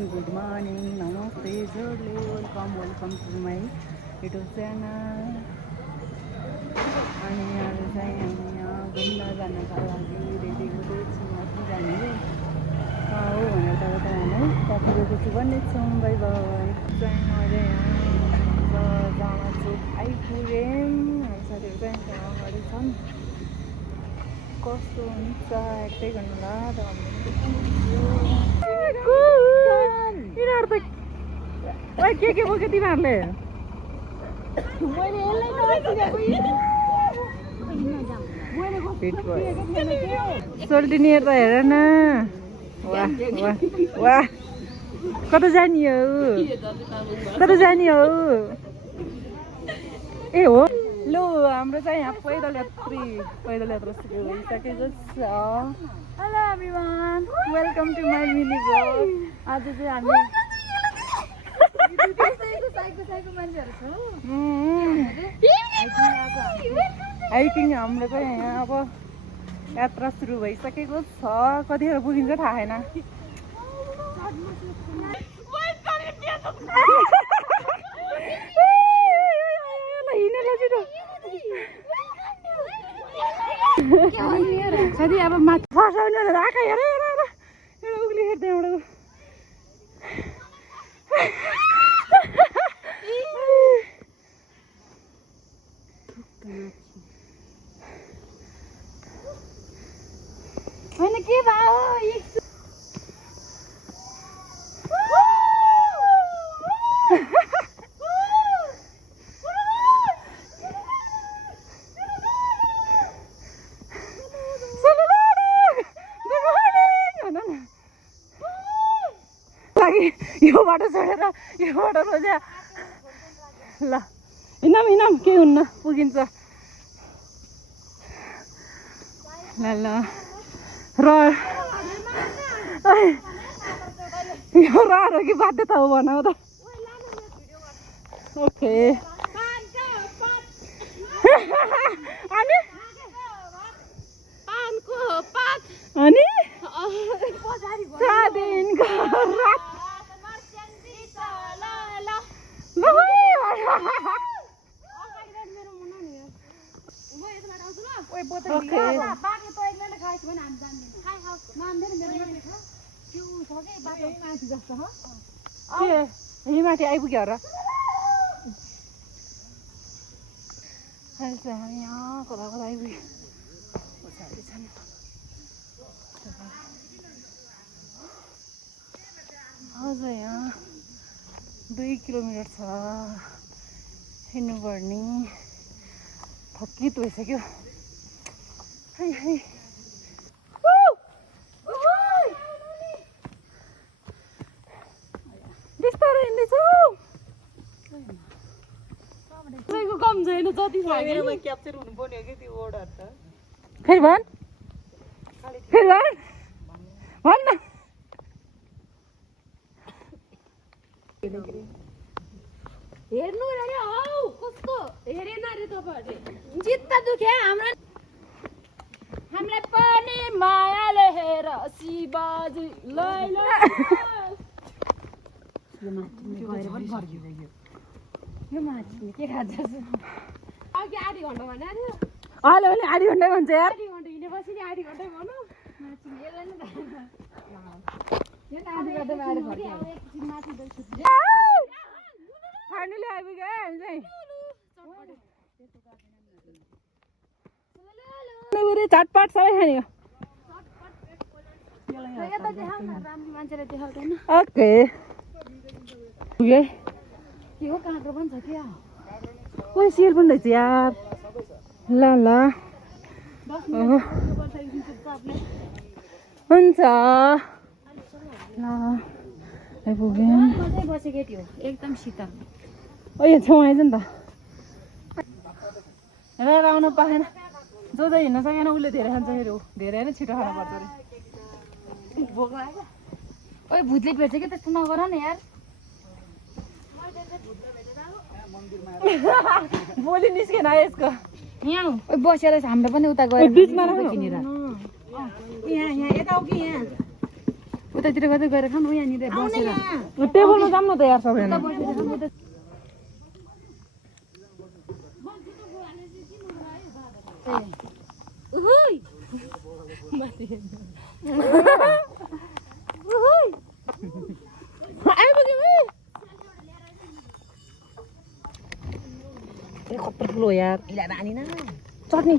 Everyone good morning नमस्ते जोडले welcome to my YouTube channel. अनि आज चाहिँ हामी यहाँ घुम्न जानका लागि रेडी हुँदैछौँ। अस्ति जाने हो भनेर तपाईँलाई पर्खिरहेको छु भन्ने छौँ। By by. चाहिँ अहिले यहाँ जाँचोक आइपुगेँ। हाम्रो साथीहरू चाहिँ त्यहाँ अगाडि छन्। कस्तो हुन्छ एक्टै गर्नुला के बोक्यो तिमीहरूले? सोल्टिनी त हेर न। वाह वाह वाह कता जाने हो? कता जाने हो? ए हो लु हाम्रो चाहिँ यहाँ पैदल यात्रा सुरु भइसकेको छ। Hello everyone welcome to my mini blog. आज चाहिँ हामी हाइकिङ हाम्रो चाहिँ यहाँ अब यात्रा सुरु भइसकेको छ। कतिखेर पुगिन्छ थाहा छैन। साथी अब माथि फसाउने राखा हेर एउटा उग्ली हेर्दै एउटा होइन के भयो? यो बाटो छोडेर यो बाटो रोज्या ल हिँडौँ केही हुन्न पुगिन्छ। ल ल र यो र कि बाध्यता हो भनौँ त। ओके अनि माथि आइपुग्यो र हामी यहाँ कता आइपुग्यो। पछाडि छन् अझ यहाँ 2 किलोमिटर छ हिँड्नुपर्ने। थकित भइसक्यो। बिस्तारै हिँड्दैछु। कम छैन जति क्याप्चर हुनु पर्ने हो कि त्यो वर्डहरू त। फेरि भन् भन् न। हेर्नु रे हौ कस्तो हेरेन रे तपाईहरुले जित्ता दुखे हामीलाई पनि मायाले हेर शिवजी लैला यो माथि के खान्छ अघि आधी घण्टा भने आयो अहिले पनि आधी घण्टै भन्छ यार। आधी घण्टा हिँडेपछि नि आधी घण्टै भनौ माथि हेर्दैन त यो त आधी घण्टा बाहिर फर्क्यो एकछिन माथि गइ सुत्छ। फाइनली आइपुग्यो हामी चाहिँ। चटपट सबै खाने हो। ओके पुगे के हो काँक्रो पनि छ क्या? कोही सेल पनि रहेछ यार। ल ल हुन्छ ल आइपुग्यौँ। बसे केटी हो एकदम शीतल। यो छेउ आइज नि त। हेरेर आउनु पाएन। जो जो हिँड्न सकेन उसले धेरै खान्छ। फेरि धेरै नै छिटो खानु पर्छ अरे। भोक लाग्यो ओइ भुतले भेट्छ कि त्यस्तो नगर न यार। बोली निस्केन यसको। यहाँ ओइ बसेर हाम्रो पनि उता गएर बिचमा किनेर यहाँ यता हो कि यहाँ उतातिर कतै गएर खाऊँ न यहाँनिर बसेर टेबलमा जाऊँ न त यार सबैजना कत्रो ठुलो यार चटनी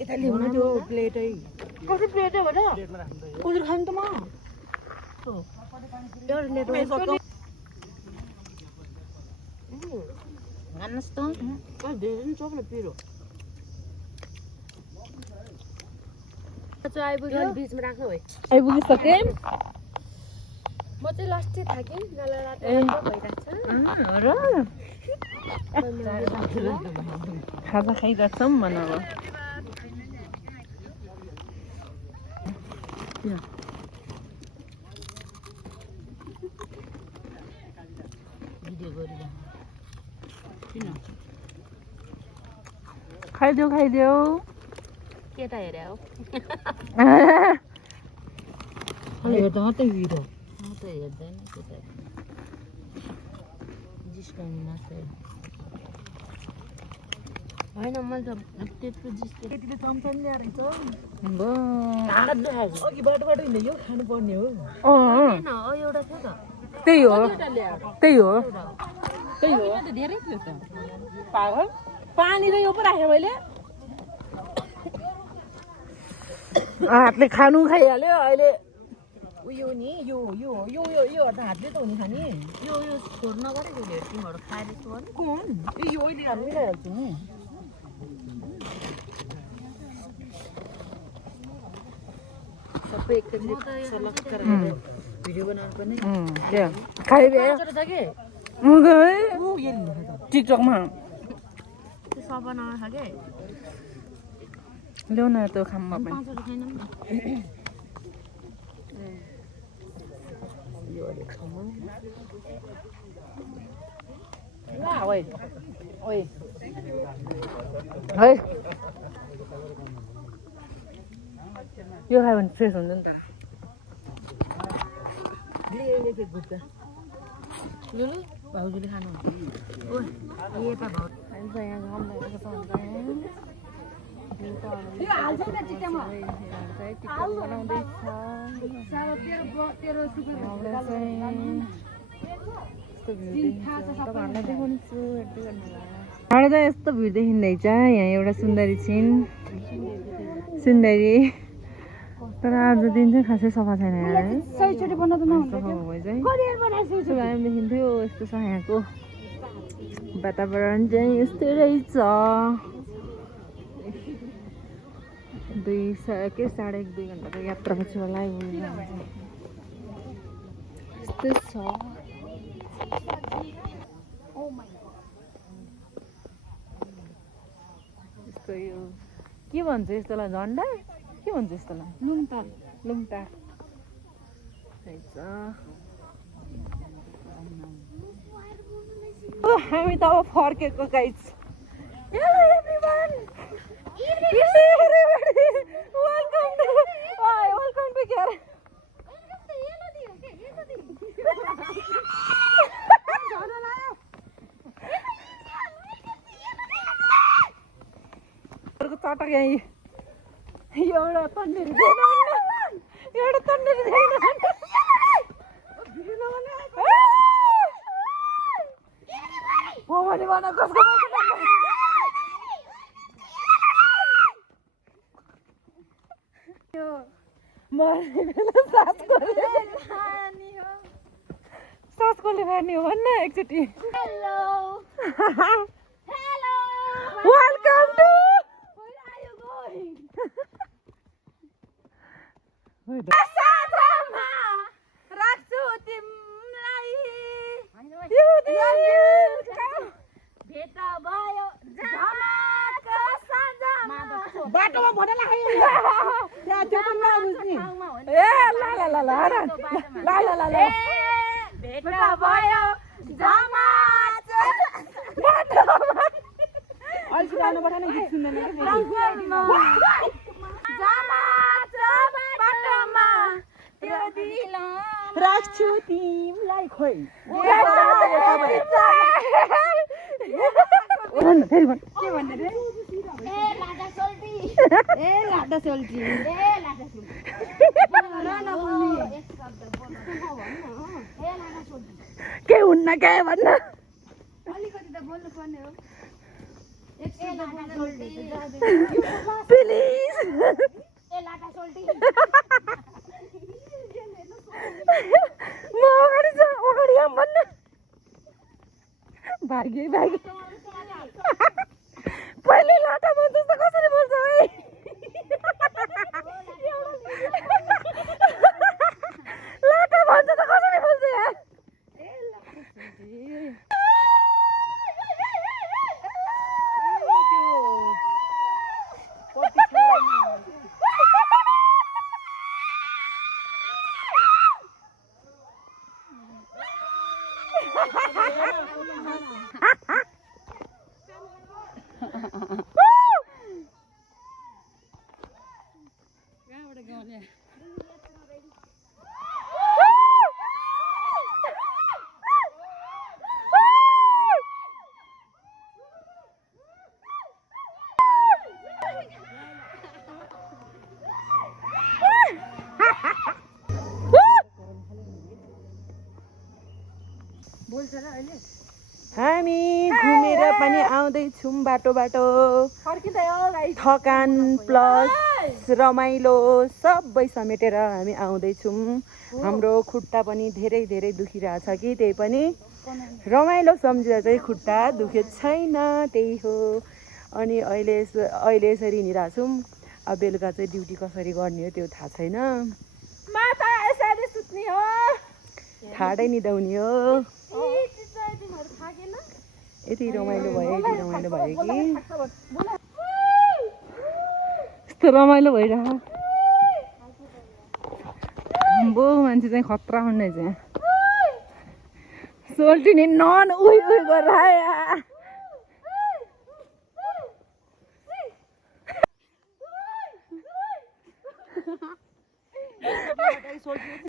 यता ल्याउन त्यो प्लेटै कसरी प्लेट हो भन कसरी खानु त म खानुहोस् त धेरै नि चोक्न पिरो आइपुग्यो बिचमा राख्नु है आइपुगिस् त प्रेम म चाहिँ लस्टी थाकेँ नला रात भइरहेको छ खाजा खाइरहेको छौँ भन अब खाइदेऊ खाइदेऊ केटा हेरे हो हेर्दा मात्रै भिडियो हेर्दैन केटा जिस्काउनु मात्रै होइन मैले त त्यत्रो जिस्के त्यतिले चम्चा नि ल्याएर अघि बाटोबाट हिँड्दा यो खानुपर्ने हो एउटा थियो त त्यही हो त्यही हो धेरै थियो त पागल पानी त यो पो राखेँ मैले हातले खानु खाइहाल्यो अहिले उयो नि यो यो यो यो त हातले त हो नि खाने यो छोड् नगरेको भेट्टिङहरू खाएर कुन यो अहिले हामी मिलाइहाल्छु नि सबै एकचोटि सलक्क भिडियो बनाउनु पनि टिकटकमा त्यो सपना छ के ल्याउ न त्यो खाममा पनि है यो खायो भने फ्रेस हुन्छ नि त लुलु भाउजूले खानु यहाँ घाम लागेको चाहिँ यस्तो भिड देखिँदैछ यहाँ एउटा सुन्दरी छिन् सुन्दरी तर आज दिन चाहिँ खासै सफा छैन है देखिन्थ्यो यस्तो छ यहाँको वातावरण चाहिँ यस्तै रहेछ 1.5-2 घन्टाको यात्रापछि होला यस्तै छ यस्तो यो के भन्छ यस्तोलाई झन्डा के भन्छ यस्तोलाई लुङटार हामी त अब फर्केको guys hello everyone welcome to केयर चटक यहीँ एउटा तन्नेरी भने भन कसको सासकोले फेर्ने हो भन्न एकचोटि वेलकम टु राख्छु तिमीलाई भेट भयो बाटोमा भोटा लाग्यो भेट भयो अल्छी गाउनु पर्दैन गीत सुन्दैन राख्छु तिमीलाई खोइ फेरि भन् के भन्ने रे लाटा सोल्टी के हुन्न के भन्न अलिकति त बोल्नु पर्ने हो प्लिज लाटा सोल्टी म अगाडि छ अगाडि आऊँ भन्न भागे पहिले लाटा भन्छ त कसरी बोल्छ है लाटा भन्छ त कसरी बोल्छ यार हामी घुमेर पनि आउँदैछौँ बाटो थकान प्लस रमाइलो सबै समेटेर हामी आउँदैछौँ हाम्रो खुट्टा पनि धेरै दुखिरहेछ कि त्यही पनि रमाइलो सम्झेर चाहिँ खुट्टा दुखेको छैन त्यही हो अनि अहिले यसरी हिँडिरहेको छौँ अब बेलुका चाहिँ ड्युटी कसरी गर्ने हो त्यो थाहा छैन ठाडै निदाउने हो यति रमाइलो भयो कि यस्तो रमाइलो भइरह बो मान्छे चाहिँ खतरा हुने चाहिँ सोल्टिनी नन उही गरेर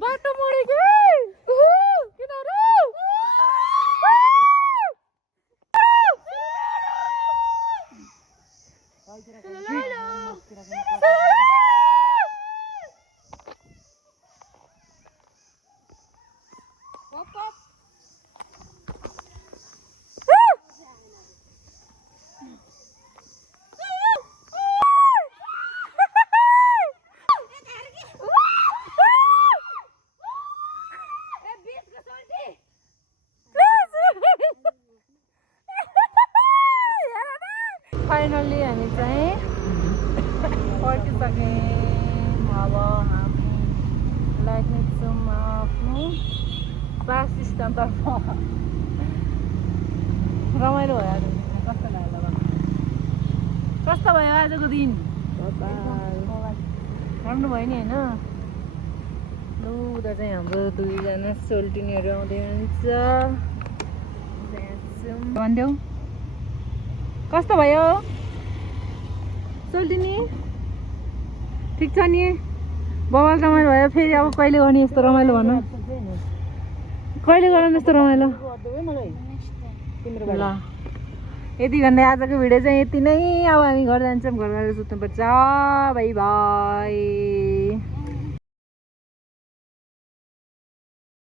बाटो मोडेको फाइनल्ली हामी चाहिँ फर्किसक्यौँ अब हामी लाग्नेछौँ आफ्नो बासस्थानतर्फ रमाइलो भयो आज कस्तो भयो आजको दिन राम्रो भयो नि होइन लु उता चाहिँ हाम्रो दुईजना सोल्टिनीहरू आउँदै हुन्छ भनिदेऊ कस्तो भयो सोल्टिनी ठिक छ नि बवाल रमाइलो भयो फेरि अब कहिले गर्ने यस्तो रमाइलो भन्नु कहिले गरौँ यस्तो रमाइलो ल यति भन्दै आजको भिडियो चाहिँ यति नै अब हामी घर जान्छौँ घर गएर सुत्नुपर्छ बाई बाई